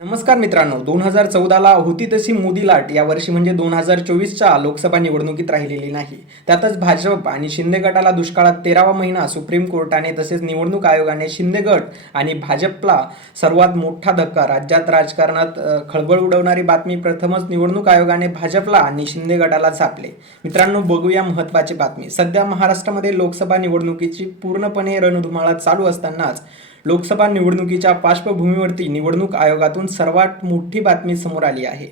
नमस्कार मित्रांनो, 2014ला होती तशी मोदी लाट यावर्षी म्हणजे 2024च्या लोकसभा निवडणुकीत राहिलेली नाही. त्यातच भाजप आणि शिंदे गटाला दुष्काळात 13वा महिना सुप्रीम कोर्टाने तसेच निवडणूक आयोगाने शिंदे गट आणि भाजपला सर्वात मोठा धक्का. राज्यात राजकारणात खळबळ उडवणारी बातमी. प्रथमच निवडणूक आयोगाने भाजपला आणि शिंदे गटाला झापले. मित्रांनो, बघूया महत्त्वाची बातमी. सध्या महाराष्ट्रामध्ये लोकसभा निवडणुकीची पूर्णपणे रणधुमाळी चालू असतानाच लोकसभा निवडणुकीच्या पार्श्वभूमीवरती निवडणूक आयोगातून सर्वात मोठी बातमी समोर आली आहे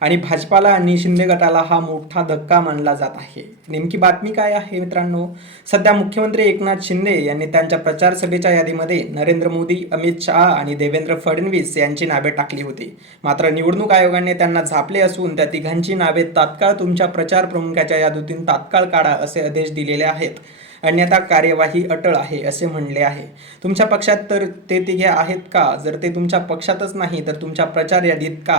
आणि भाजपाला आणि शिंदे गटाला हा मोठा धक्का मानला जात आहे. नेमकी बातमी काय आहे मित्रांनो? सध्या मुख्यमंत्री एकनाथ शिंदे यांनी त्यांच्या प्रचार सभेच्या यादीमध्ये नरेंद्र मोदी, अमित शहा आणि देवेंद्र फडणवीस यांची नावे टाकली होती. मात्र निवडणूक आयोगाने त्यांना झापले असून त्या तिघांची नावे तात्काळ तुमच्या प्रचार प्रमुखाच्या यादीतून तात्काळ काढा असे आदेश दिलेले आहेत. अन्यथा कार्यवाही अटळ आहे असे म्हणले आहे. तुमच्या पक्षात तर ते तिघे आहेत का? जर ते तुमच्या पक्षातच नाही तर तुमच्या प्रचार यादीत का?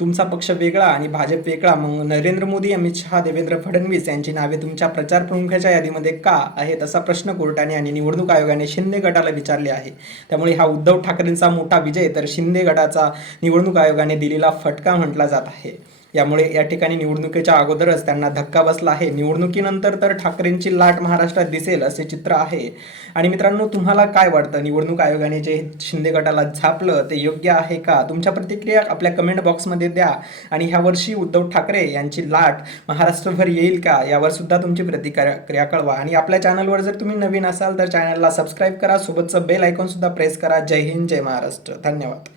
तुमचा पक्ष वेगळा आणि भाजप वेगळा, मग नरेंद्र मोदी, अमित शहा, देवेंद्र फडणवीस यांची नावे तुमच्या प्रचार प्रमुखाच्या यादीमध्ये का आहेत असा प्रश्न कोर्टाने आणि निवडणूक आयोगाने शिंदे गटाला विचारले आहे. त्यामुळे हा उद्धव ठाकरेंचा मोठा विजय तर शिंदे गटाचा निवडणूक आयोगाने दिलेला फटका म्हटला जात आहे. यामुळे या ठिकाणी निवडणुकीच्या अगोदरच त्यांना धक्का बसला आहे. निवडणुकीनंतर तर ठाकरेंची लाट महाराष्ट्रात दिसेल असे चित्र आहे. आणि मित्रांनो, तुम्हाला काय वाटतं? निवडणूक आयोगाने जे शिंदे गटाला झापलं ते योग्य आहे का? तुमच्या प्रतिक्रिया आपल्या कमेंट बॉक्समध्ये द्या. आणि ह्या वर्षी उद्धव ठाकरे यांची लाट महाराष्ट्रभर येईल का यावर सुद्धा तुमची प्रतिक्रिया कळवा. आणि आपल्या चॅनलवर जर तुम्ही नवीन असाल तर चॅनलला सबस्क्राईब करा, सोबतचं बेल आयकॉन सुद्धा प्रेस करा. जय हिंद, जय महाराष्ट्र. धन्यवाद.